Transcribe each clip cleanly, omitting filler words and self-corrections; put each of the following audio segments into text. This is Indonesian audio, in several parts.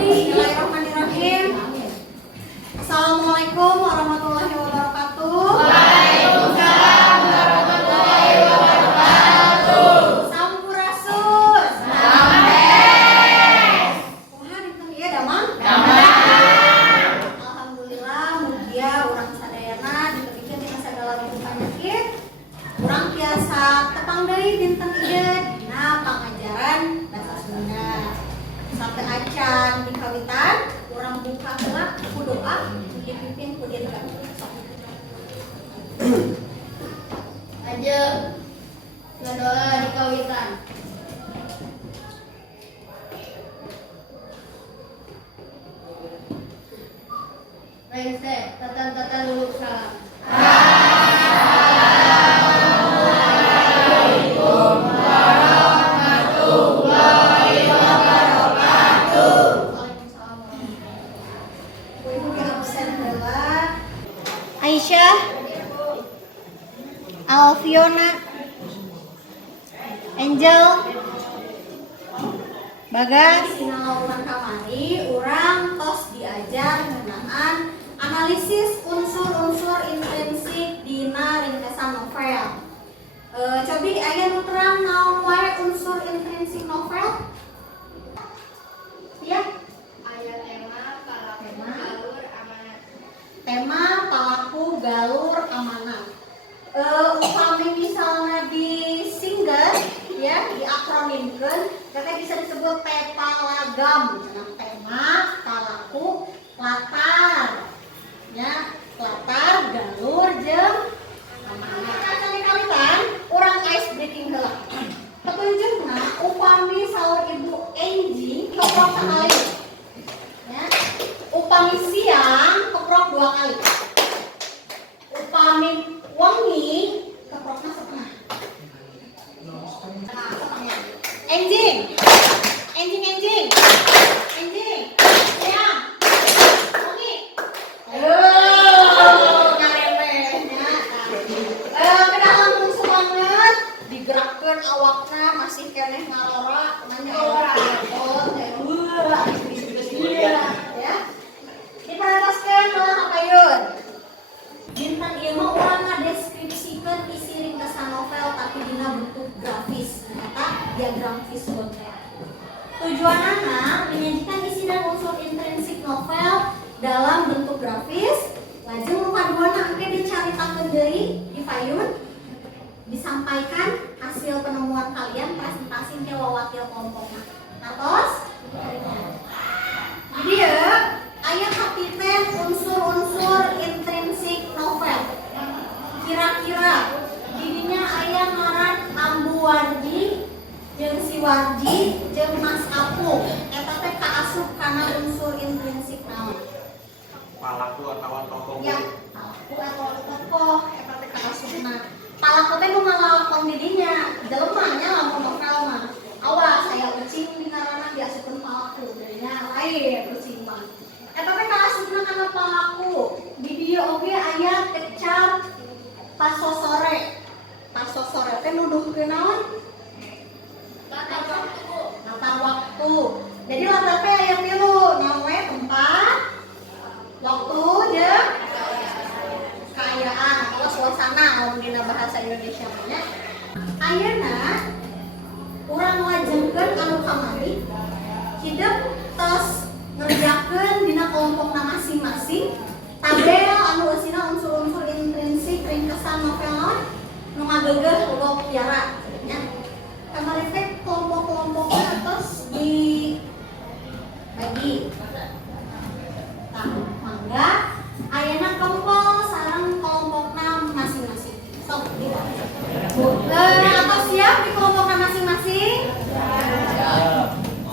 Bismillahirrahmanirrahim. Assalamualaikum warahmatullahi wabarakatuh. Waalaikumsalam warahmatullahi wabarakatuh. Sampurasun. Sampes. Kumaha dinten ieu da Mang? Damang. Alhamdulillah mugia urang sadayana dipikeun dina sagala bentuk panyakit. Urang tiasa tepang deui dinten ieu dina pangajaran basa Sunda. Sampai acan di kawitan urang buka heula ku doa dipimpin ku Dinten. Aja ngadoa di kawitan. Rengse, tatan-tatan luluk salam. Assalamualaikum warahmatullahi wabarakatuh. Waalaikumsalam. Ibu yang absen adalah Aisyah, Alfiona, Angel, Bagas. Dina lauman kamari urang tos diajar ngeunaan analisis unsur-unsur intrinsik dina ringkesan novel. Cobi aya nu terang naon wae unsur intrinsik novel? Ya, Aya tema palaku galur amanat. tema palaku galur amanat. Upami misalnya disingkat ya, diakronimkeun, kata bisa disebut tepalagam. Cenah tema, palaku, latar. Ya, latar, galur, jeung amanat. Kacang kawitan, urang ice breaking heula. Petunjukna upami saur Ibu Enji keprok sekali. Ya. Upami siang keprok 2 kali. Upami wengi keprokna setengah. Enjing. Enjing. Siang. Wengi. Ngaremehnya. Kedah langsung semangat digerakkeun awakna masih keneh ngalora nanya ya. Diperhatikan malah kapayun. Dinten ieu mah urang ngadeskripsikeun isi ringkesan novel tapi dina bentuk grafis, eta diagram visual. Tujuanna menyajikan isi dan unsur intrinsik novel dalam bentuk grafis, lajeng paduana engke dicaritakeun deui di payun, disampaikan hasil penemuan kalian presentasi ke wawakil kelompokna. Natos? Jadi ya, aya kapiten unsur-unsur intrinsik novel. Kira-kira didinya aya ngaran Ambu Wardi, jeung Siwardi, jeung Mas Apu. Eta teh kaasup kana unsur intrinsik naon? Palaku atau tokoh. Ya, palaku atau tokoh eta teh kaasupna. Palaku teh nu ngalalakon didinya, jelema nya lamun novel mah. Awas saya ucing di ngaranna diasupkeun palaku, jadinya lain ucing mah. Eta teh kaasupna kana palaku. Di dieu oge aya kecap pasosore. Pasosore teh nuduhkeun naon? Latar waktu. Jadi latar teh aya 3, naon we tempat, waktu, jeung kaayaan atau suasana lamun dina bahasa Indonesia nya. Ayeuna urang ngajengkeun anu kamari hidup tos ngerjakeun dina kelompokna masing-masing tabel anu eusina unsur-unsur intrinsik ringkesan novel naon nu ngageugeuh log piara nya. Kamari teh kelompok-kelompokna tos dibagi. Tah, mangga ayeuna kelompok sareng kelompokna masing-masing. Sok dibaca. Atau siap di kelompokna masing-masing?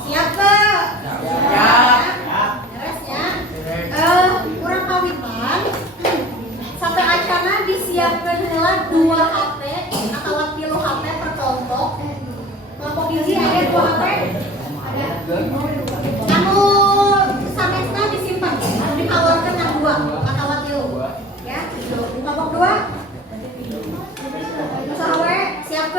Siap ke? Siap. Beres ya. Urang kawitan sampai acana disiapkeun heula 2 HP atau 3 HP per kelompok. Kelompok hiji aya 2 HP. Ada. Anu samesna disimpan, anu dikawarkeun anu 2 atau 3. Ya, kelompok 2. Sahawe siap ke?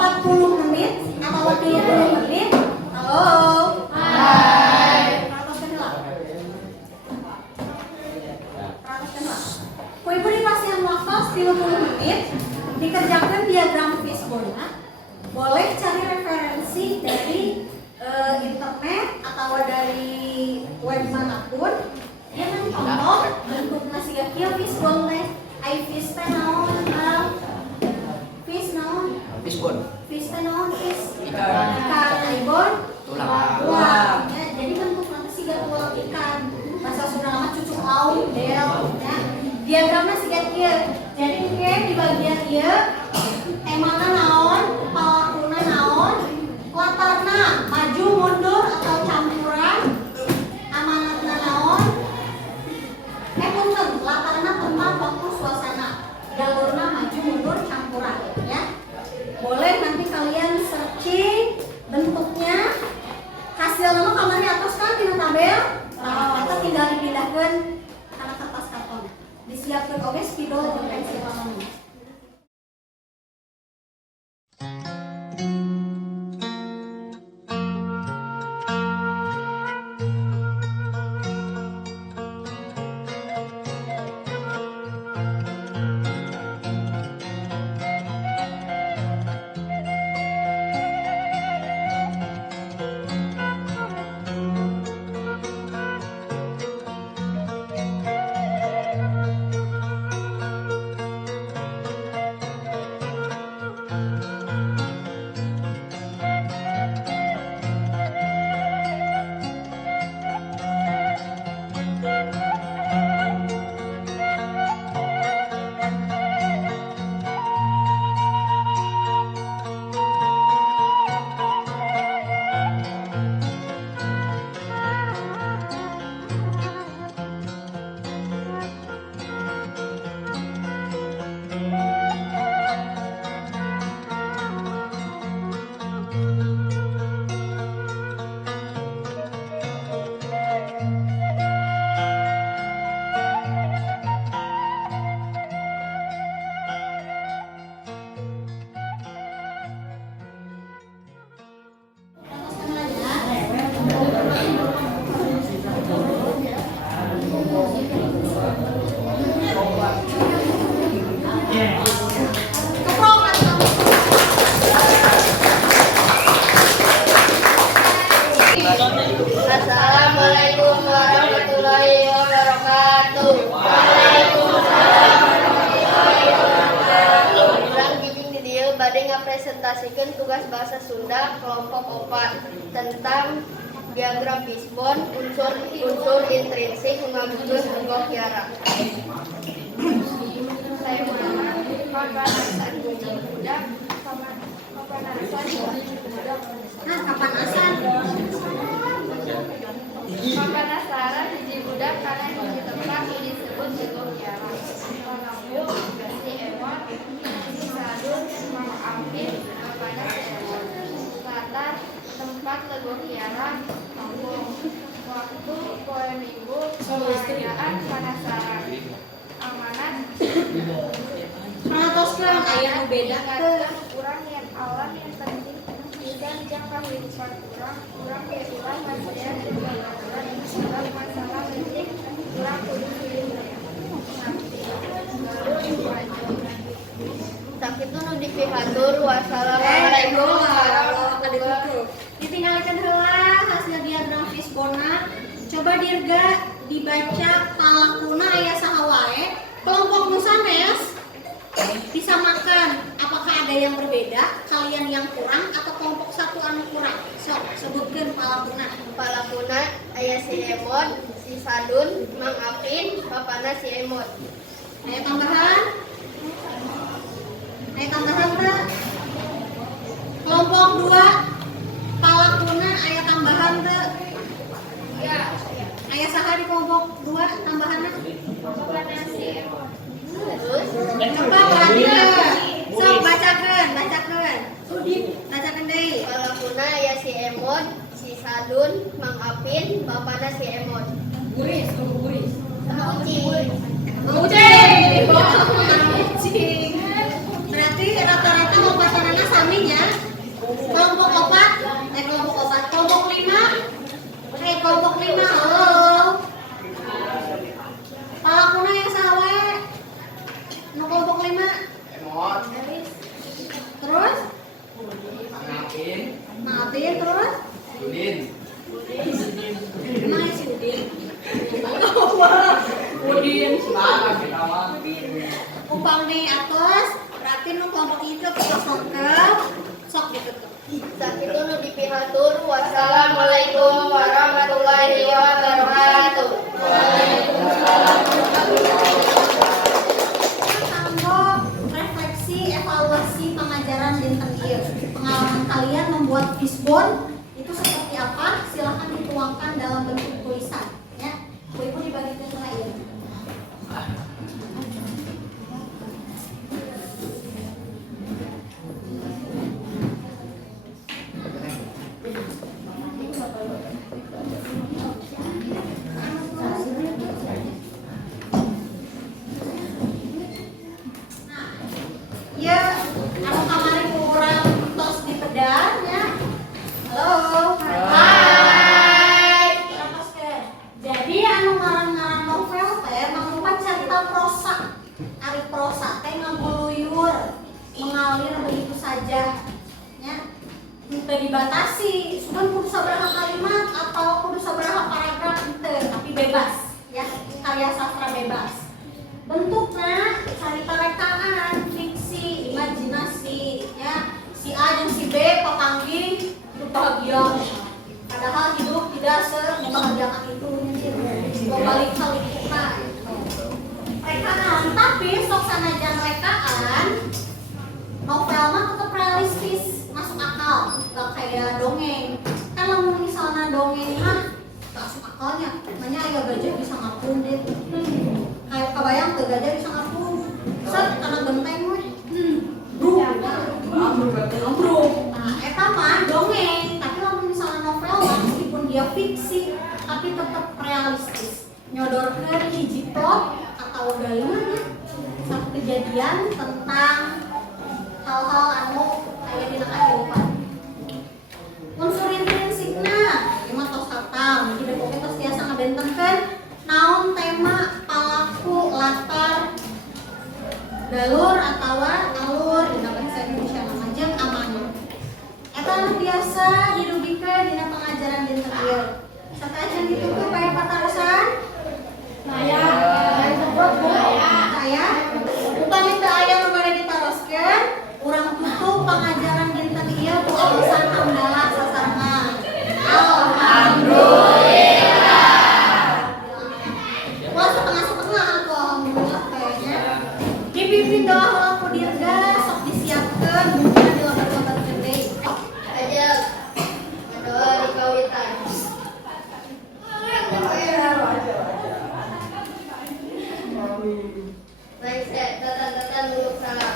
40 menit atau waktunya 2 menit. Halo. Hai. Ibu dipasang waktu 30 menit dikerjakan diagram fishbone-nya. Boleh cari referensi dari internet atau dari web manapun. Dia nanti contoh bentuknya siga kieu fishbone teh. Ai fish teh naon? Fish naon? Fishbone. Fish teh naon? Fish. Ikan. Ikan. Ai bone? Tulang. Ya, jadi bentuk nanti siga tulang ikan. Bahasa Sunda mah cucuk laut del. Ya. Diagramnya siga kieu. Jadi kieu di bagian ieu emangna naon? Palakuna naon? Latarna maju mundur atau campuran? Amanatna naon? Punten, latarna tempat waktu suasana. Jalurna maju mundur campuran ya. Boleh nanti kalian searching bentuknya. Hasilnya mah kamari atas kan tina tabel. Kita tinggal dipindahkeun kana kertas karton. Disiapkeun oge spidol jeung pensil warna. Assalamualaikum warahmatullahi wabarakatuh. Urang gijing di dieu bade ngapresentasikeun tugas bahasa Sunda kelompok 4 tentang diagram fishbone unsur intrinsik mengabukeun sebuah kiara. Saya mana papanasan gijing budak papanasan Kapanasan. Papanasaran hiji budak kana hiji tempat nu disebut sebuah kiara. Panamu si Ewan si Sadun Mang Ampin apana si Ewan. Latar tempat legoh kiara kampung. Waktu poe minggu pengerjaan panasaran. Amanat Pranatoskeun aya nu beda teu. kurang yang alam yang penting dan jangka kehidupan kurang ke ulah manusia sebab masalah penting kurang kudu tak itu nu dipihatur wassalamualaikum warahmatullahi wabarakatuh. Ditinggalkan heula hasil diagram fishbone-na. Coba dirga dibaca palakuna aya saha wae. Kelompok nu sanes disamakan. Apakah ada yang berbeda? Kalian yang kurang atau kelompok satu anu kurang? Sok sebutkeun palakuna. Palakuna aya si Emon, si Sadun, Mang Apin, bapana si Emon. Aya tambahan? Aya tambahan teu? Kelompok 2 palakuna aya tambahan teu? Ya, Aya saha di kelompok 2 tambahanna? bapana si Emon. Terus Coba perhatikan. Sok bacakeun. Bacakeun deui. palakuna aya si Emon, si Sadun, Mang Apin, bapana si Emon. Sama Ucing. Ucing. Berarti rata-rata lompatanana sami nya. Upami atas berarti nu kelompok itu kelas songkel sok ditutup. Sakit dulu di pihak tur. Wassalamualaikum warahmatullahi wabarakatuh. Kanggo refleksi evaluasi pengajaran dinten ieu. Pengalaman kalian membuat fishbone itu seperti apa? Silahkan dituangkan dalam bentuk tulisan ya. Ibu dibagi ke lain. Ya, anu kamari kurang tos di pedang ya. Halo. Hai. Teruskeun. Jadi anu ngaran-ngaran novel teh mangrupa cerita prosa. Ari prosa teh ngaguluyur, mengalir begitu saja. Ya. Teu dibatasi, sugan kudu sabaraha kalimat atau kudu sabaraha paragraf teu, tapi bebas ya. Karya sastra bebas. Bentuknya carita rekaan, fiksi, imajinasi ya. Si A dan si B papanggih hidup bahagia. Padahal hidup tidak semembahagiakan itu. Balik kali kita rekaan, tapi sok sanajan rekaan novel mah tetap realistis, masuk akal, gak kayak dongeng. Kan lamun misalnya dongeng mah gak masuk akalnya, namanya ya gajah bisa ngapun deh. Kayak kebayang tuh gajah bisa ngapun, set karena genteng weh. Ambruk. Nah, eta mah dongeng, tapi lamun misalnya novel mah meskipun dia fiksi, tapi tetap realistis. Nyodorkeun hiji plot atau gayunnya satu kejadian tentang hal-hal anu aya dina kehidupan. Unsur intrinsikna ieu mah tos hatam, jadi pokoknya tos tiasa ngabentenkeun naon tema, palaku, latar, galur atawa alur dina bahasa Indonesia nama jeung amanah. Eta anu biasa dirubikeun dina pengajaran dinten ieu. Sakajan ditutup aya patarusan? Saya. Upami teu aya nu bade ditaroskeun, urang tutup pengajaran dinten ieu ku alasan hamdalah sasarengan. Alhamdulillah. Wah setengah-setengah aku alhamdulillah kayaknya. Dipimpin doa heula ku dirga sok disiapkeun bungkuna di lembar-lembar gede. Aja doa di kawitan. Baik, tatan-tatan dulu salam.